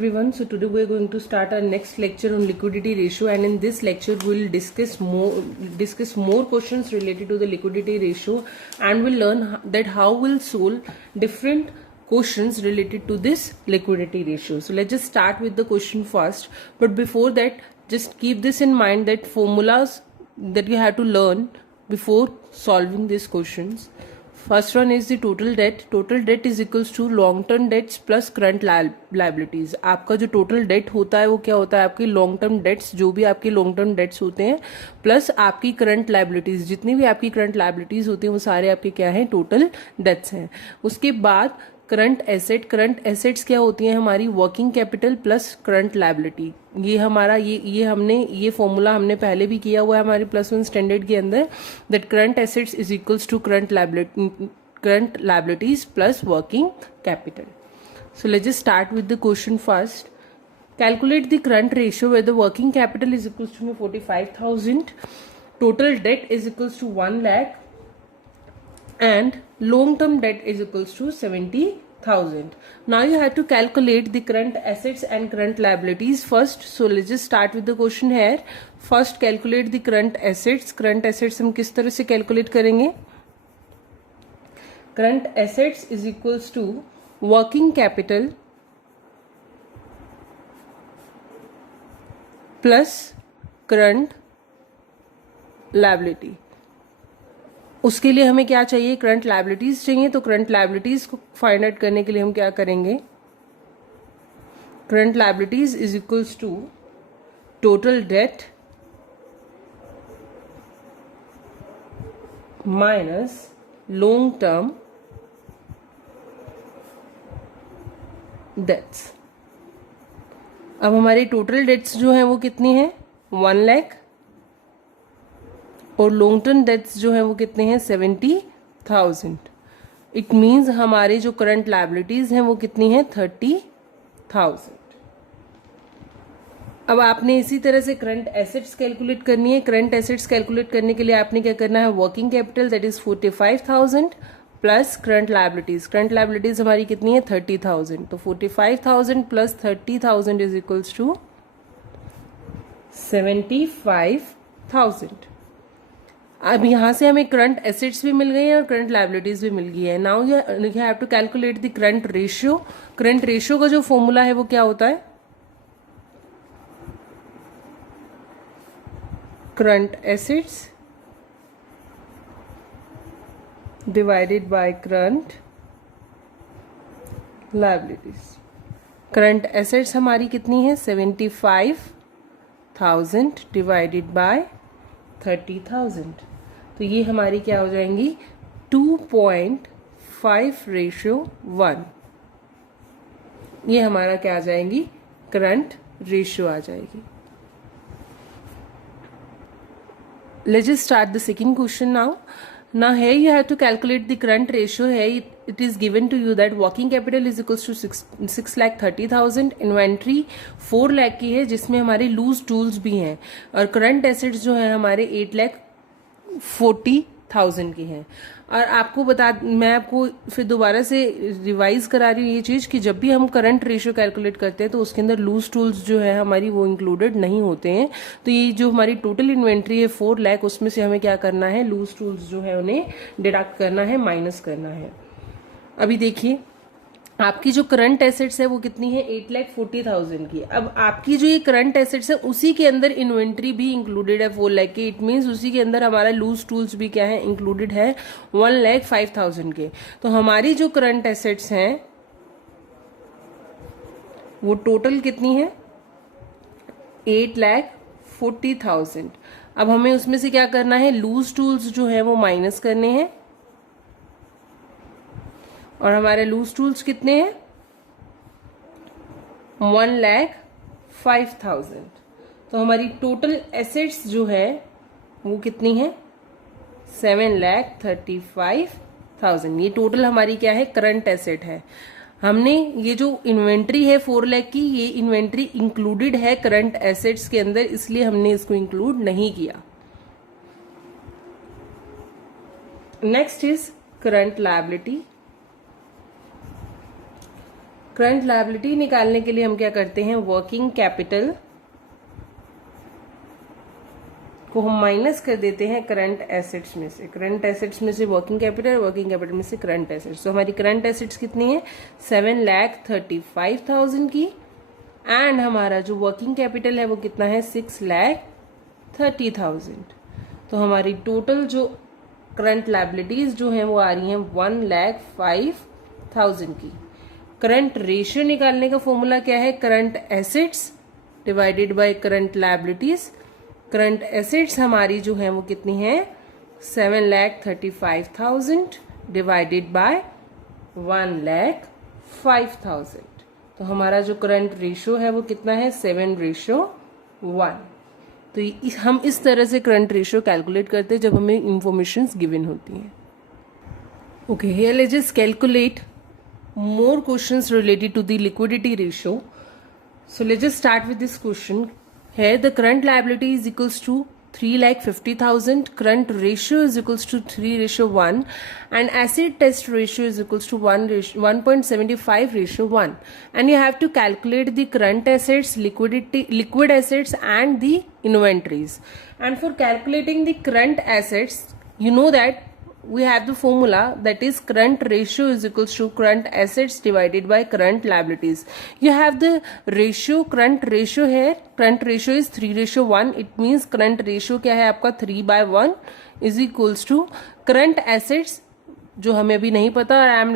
Everyone, so today we are going to start our next lecture on liquidity ratio, and in this lecture we will discuss more questions related to the liquidity ratio, and we'll learn that how we'll solve different questions related to this liquidity ratio. So let's just start with the question first, but before that just keep this in mind that formulas that you have to learn before solving these questions. First one is the total debt. Total debt is equals to long term dates plus current liabilities. आपका जो total date होता है वो क्या होता है, आपकी long term dates, जो भी आपके लॉन्ग टर्म डेट्स होते हैं, प्लस आपकी करंट लाइबिलिटीज, जितनी भी आपकी करंट लाइबिलिटीज होती हैं वो सारे आपके क्या हैं, टोटल डेट्स हैं. उसके बाद करंट एसेट. करंट एसेट्स क्या होती हैं, हमारी working capital plus current liability. ये हमारा ये फॉर्मूला हमने पहले भी किया हुआ है हमारे +1 स्टैंडर्ड के अंदर, that current assets is equals to current liabilities plus working capital. So let's just start with the question first. Calculate the current ratio where the working capital is equals to 45,000, total debt is equals to 1 lakh and long term debt is equals to 70,000. Now you have to calculate the current assets and current liabilities first. So let's just start with the question here. First calculate the current assets. Current assets हम किस तरह से calculate करेंगे? Current assets is equals to working capital plus current liability. उसके लिए हमें क्या चाहिए, करंट लाइबिलिटीज चाहिए. तो करंट लाइबिलिटीज को फाइंड आउट करने के लिए हम क्या करेंगे, current liabilities is equals to total debt minus long term debts. अब हमारे टोटल डेट्स जो है वो कितनी है, 1 lakh, और लॉन्ग टर्म डेट्स जो है वो कितने हैं, 70,000. इट मीन्स हमारे जो करंट लाइबिलिटीज हैं वो कितनी हैं, 30,000. अब आपने इसी तरह से करंट एसेट्स कैलकुलेट करनी है. करंट एसेट्स कैलकुलेट करने के लिए आपने क्या करना है, working capital that is 45,000 plus current liabilities. Current liabilities हमारी कितनी है, 30,000. तो 45,000 प्लस 30,000 इज इक्वल्स टू 75,000. अब यहाँ से हमें करंट एसेट्स भी मिल गई है और करंट लाइबिलिटीज भी मिल गई है. Now you have to calculate the current ratio. Current ratio का जो फॉर्मूला है वो क्या होता है, current assets divided by current liabilities. Current assets हमारी कितनी है, 75,000 डिवाइडेड बाय 30,000. तो ये हमारी क्या हो जाएंगी, 2.5:1. ये हमारा क्या आ जाएंगी, करंट रेशियो आ जाएगी. Let's just start the second question now. Now here you have to calculate the current ratio. Here it is given to you that working capital is equals to 6,30,000. Inventory 4 lakh की है जिसमें हमारे loose tools भी हैं, और current assets जो है हमारे 8,40,000 की हैं. और मैं आपको फिर दोबारा से रिवाइज करा रही हूँ ये चीज़ कि जब भी हम करंट रेशियो कैलकुलेट करते हैं तो उसके अंदर लूज टूल्स जो है हमारी वो इंक्लूडेड नहीं होते हैं. तो ये जो हमारी टोटल इन्वेंट्री है 4 lakh, उसमें से हमें क्या करना है, लूज टूल्स जो है उन्हें डिडक्ट करना है, माइनस करना है. अभी देखिए आपकी जो करंट एसेट्स है वो कितनी है, 8,40,000 की. अब आपकी जो ये करंट एसेट्स है उसी के अंदर इन्वेंट्री भी इंक्लूडेड है 4 lakh की. इट मीन्स उसी के अंदर हमारा लूज टूल्स भी क्या है, इंक्लूडेड है 1,05,000 के. तो हमारी जो करंट एसेट्स हैं वो टोटल कितनी है, 8,40,000. अब हमें उसमें से क्या करना है, लूज टूल्स जो है वो माइनस करने हैं, और हमारे लूज टूल्स कितने हैं, 1,05,000. तो हमारी टोटल एसेट्स जो है वो कितनी है, 7,35,000. ये टोटल हमारी क्या है, करंट एसेट है. हमने ये जो इन्वेंट्री है 4 lakh की, ये इन्वेंट्री इंक्लूडेड है करंट एसेट्स के अंदर, इसलिए हमने इसको इंक्लूड नहीं किया. Next is current liability. Current liability निकालने के लिए हम क्या करते हैं, वर्किंग कैपिटल को हम माइनस कर देते हैं करंट एसेट्स में से। करंट एसेट्स में से वर्किंग कैपिटल, वर्किंग कैपिटल में से करंट एसेट्स। तो हमारी करंट एसेट्स कितनी है, 7,35,000 की, एंड हमारा जो वर्किंग कैपिटल है वो कितना है, 6,30,000। तो हमारी टोटल जो करंट लायबिलिटीज जो हैं वो आ रही हैं 1,05,000 की। करंट रेशियो निकालने का फॉर्मूला क्या है, current assets divided by current liabilities. Current assets हमारी जो है वो कितनी है, 7,35,000 डिवाइडेड बाय 1,05,000। तो हमारा जो करंट रेशियो है वो कितना है, 7:1। तो हम इस तरह से करंट रेशियो कैलकुलेट करते हैं जब हमें इंफॉर्मेशन गिवन होती हैं। Okay, here let's just calculate more questions related to the liquidity ratio. So let's just start with this question. Here the current liability is equals to 3,50,000, current ratio is equals to 3:1, and acid test ratio is equals to 1.75:1, and you have to calculate the current assets, liquid assets and the inventories. And for calculating the current assets, you know that we have the formula, that is current ratio is equals to current assets divided by current liabilities. You have the ratio, current ratio here, current ratio is 3:1. It means current ratio क्या है आपका, 3/1 is equals to current assets जो हमें अभी नहीं पता, और I am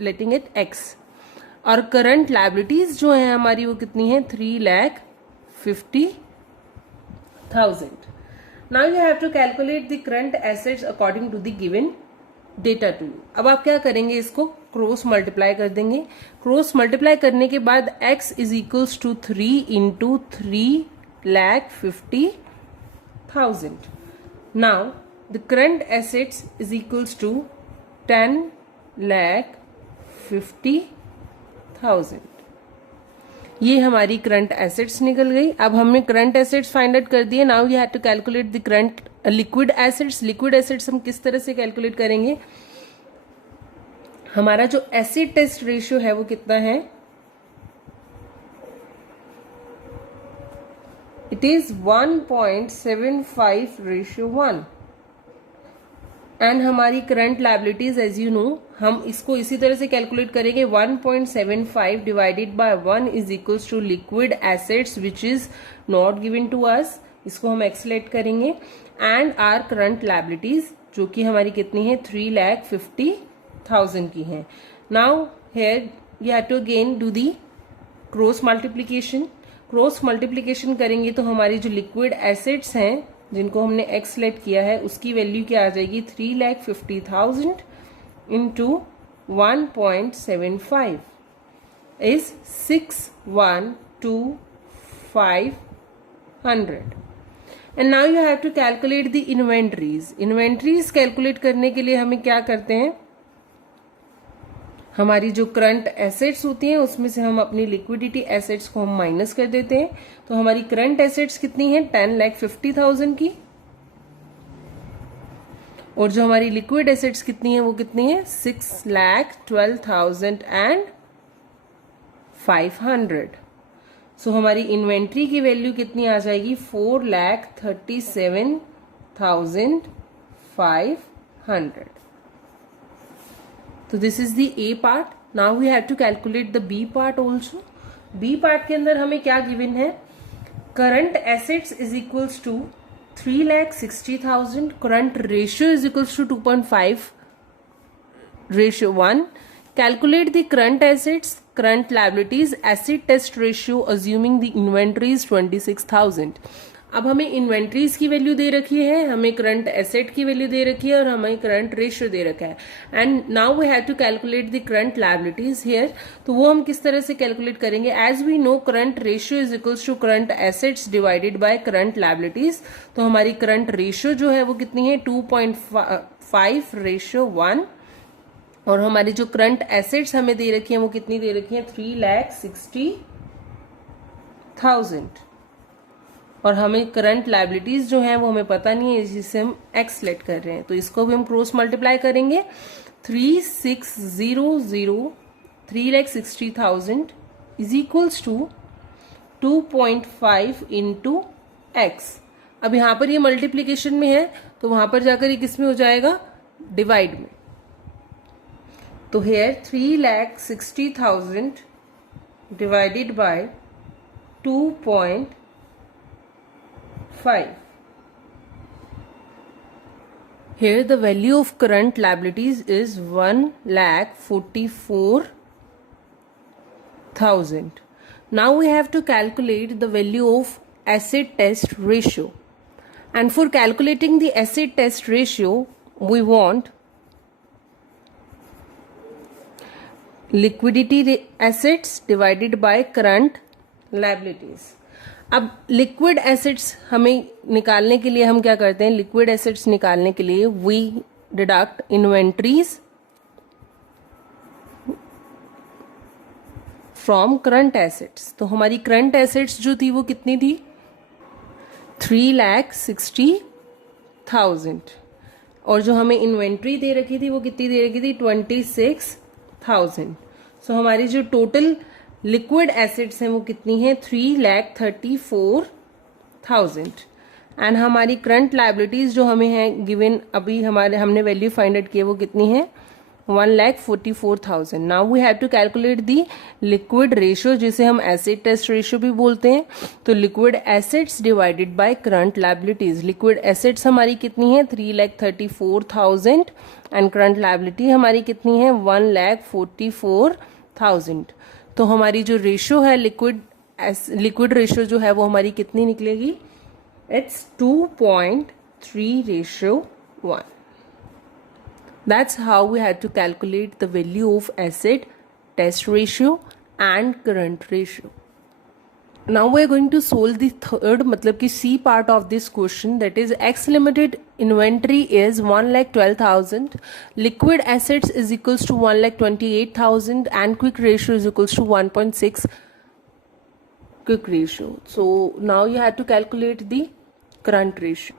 letting it x, और current liabilities जो है हमारी वो कितनी है, 3,50,000. Now you have to calculate the current assets according to the given data to you. अब आप क्या करेंगे, इसको क्रॉस मल्टीप्लाई कर देंगे। क्रॉस मल्टीप्लाई करने के बाद x is equals to 3 into 3,50,000. Now the current assets is equals to 10,50,000. ये हमारी करंट एसेट्स निकल गई। अब हमने करंट एसेट्स फाइंड आउट कर दिए। Now you have to calculate the current liquid assets. Liquid assets हम किस तरह से कैलकुलेट करेंगे, हमारा जो एसिड टेस्ट रेशियो है वो कितना है, इट इज 1.75:1, एंड हमारी current liabilities as you know, हम इसको इसी तरह से कैलकुलेट करेंगे, 1.75 divided by 1 is equals to liquid assets which is not given to us, इसको हम एक्सलेट करेंगे, एंड आर करंट लायबिलिटीज जो कि हमारी कितनी है, 3,50,000 की है। Now here you have to again do the cross multiplication. Cross multiplication करेंगे तो हमारी जो लिक्विड एसेट्स हैं जिनको हमने एक्स लेट किया है उसकी वैल्यू क्या आ जाएगी, 3,50,000 into 1.75 is 6,125,000. And now you have to calculate the inventories. Inventories calculate करने के लिए हमें क्या करते हैं, हमारी जो करंट एसेट्स होती हैं उसमें से हम अपनी लिक्विडिटी एसेट्स को हम माइनस कर देते हैं। तो हमारी करंट एसेट्स कितनी है, 10,50,000 की, और जो हमारी लिक्विड एसेट्स कितनी है वो कितनी है, 6,12,500. सो हमारी इन्वेंट्री की वैल्यू कितनी आ जाएगी, 4,37,500. तो this is the A part. Now we have to calculate the B part also. B part के अंदर हमें क्या गिवन है, current assets is equals to 3,60,000, current ratio is equals to 2.5:1. Calculate the current assets, current liabilities, acid test ratio assuming the inventory is 26,000. अब हमें inventories की value दे रखी है, हमें करंट एसेट की वैल्यू दे रखी है, और हमें करंट रेशियो दे रखा है, and now we have to calculate the current liabilities here. तो वो हम किस तरह से कैलकुलेट करेंगे, as we know current ratio is equals to current assets divided by current liabilities. तो हमारी करंट रेशियो जो है वो कितनी है, 2.5:1, और हमारी जो करंट एसेट्स हमें दे रखी है वो कितनी दे रखी है, 3,60,000, और हमें करंट लायबिलिटीज जो है वो हमें पता नहीं है, जिससे हम एक्स लेट कर रहे हैं. तो इसको भी हम क्रॉस मल्टीप्लाई करेंगे, 3,600 3,60,000 is equals to 2.5 into x. अब यहां पर ये मल्टीप्लीकेशन में है तो वहां पर जाकर ये किस में हो जाएगा, डिवाइड में. तो here 3,60,000 divided by 2.5. Here the value of current liabilities is 1,44,000. Now we have to calculate the value of acid test ratio. And for calculating the acid test ratio, we want liquidity assets divided by current liabilities. अब liquid acids हमें निकालने के लिए हम क्या करते हैं, liquid acids निकालने के लिए we deduct inventories from current assets. तो हमारी करंट एसिड्स जो थी वो कितनी थी, 3,60,000. और जो हमें इन्वेंट्री दे रखी थी वो कितनी दे रखी थी, 26,000. सो हमारी जो टोटल लिक्विड एसिड्स हैं वो कितनी है, 3,34,000. एंड हमारी करंट लायबिलिटीज जो हमें है गिवन, अभी हमने वैल्यू फाइंड आउट की है वो कितनी है, 1,44,000. Now we have to calculate the liquid ratio, जिसे हम एसिड टेस्ट रेशियो भी बोलते हैं. तो liquid assets divided by current liabilities. Liquid assets हमारी कितनी है, 3,34,000 एंड करंट लायबिलिटी हमारी कितनी है, 1,44,000. तो हमारी जो रेशियो है लिक्विड रेशियो जो है वो हमारी कितनी निकलेगी, it's 2.3:1. That's how we had to calculate the value of acid test ratio and current ratio. Now we are going to solve the third, मतलब कि C part of this question, that is X limited inventory is 1,12,000, liquid assets is equals to 1,28,000 and quick ratio is equals to 1.6 quick ratio. So now you have to calculate the current ratio.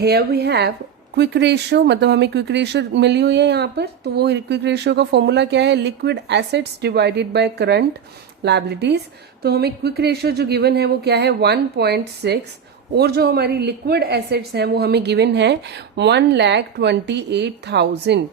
Here we have quick ratio, मतलब हमें quick ratio मिली हुई है यहाँ पर. तो वो quick ratio का formula क्या है, liquid assets divided by current liabilities. तो हमें क्विक रेशियो जो गिवन है वो क्या है, 1.6. और जो हमारी लिक्विड एसेट्स हैं वो हमें गिवन है 1,28,000.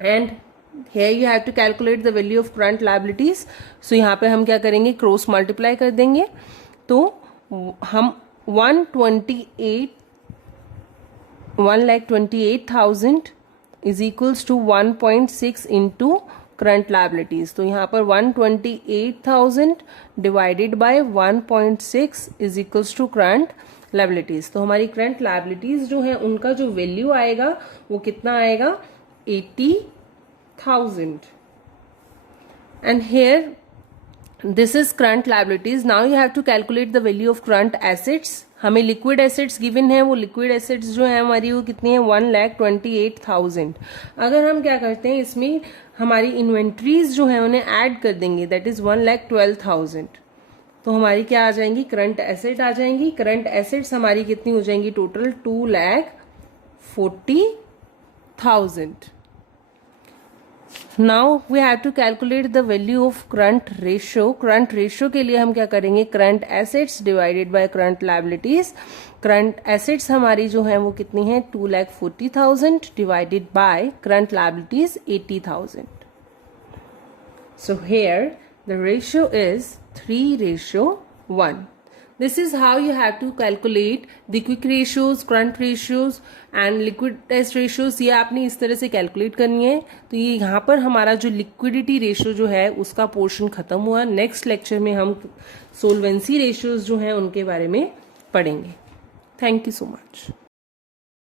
And here you have to calculate the value of current liabilities. So यहाँ पे हम क्या करेंगे, क्रॉस मल्टीप्लाई कर देंगे. तो हम 1,28,000 is equals to 1.6 into current liabilities. तो यहाँ पर 128,000 divided by 1.6 is equals to current liabilities. तो हमारी करंट लायबिलिटीज जो है उनका जो वैल्यू आएगा वो कितना आएगा, 80,000. And here this is current liabilities. Now you have to calculate the value of current assets. हमें लिक्विड एसेट्स गिवन है, वो लिक्विड एसेट्स जो है हमारी वो कितनी है, 1,28,000. अगर हम क्या करते हैं, इसमें हमारी इन्वेंट्रीज जो है उन्हें ऐड कर देंगे, दैट इज 1,12,000. तो हमारी क्या आ जाएंगी, करंट एसेट आ जाएंगी. करंट एसेट्स हमारी कितनी हो जाएंगी, total 2,40,000. Now we have to calculate the value of current ratio. Current ratio के लिए हम क्या करेंगे, current assets divided by current liabilities. Current assets हमारी जो है वो कितनी है, 2,40,000 divided by current liabilities 80,000. So here the ratio is 3:1. This is how you have to calculate the quick ratios, current ratios and liquid test ratios. ये आपने इस तरह से कैलकुलेट करनी है. तो ये यहाँ पर हमारा जो लिक्विडिटी रेशियो जो है उसका पोर्शन खत्म हुआ. नेक्स्ट लेक्चर में हम सोलवेंसी रेशियोज जो हैं उनके बारे में पढ़ेंगे. Thank you so much.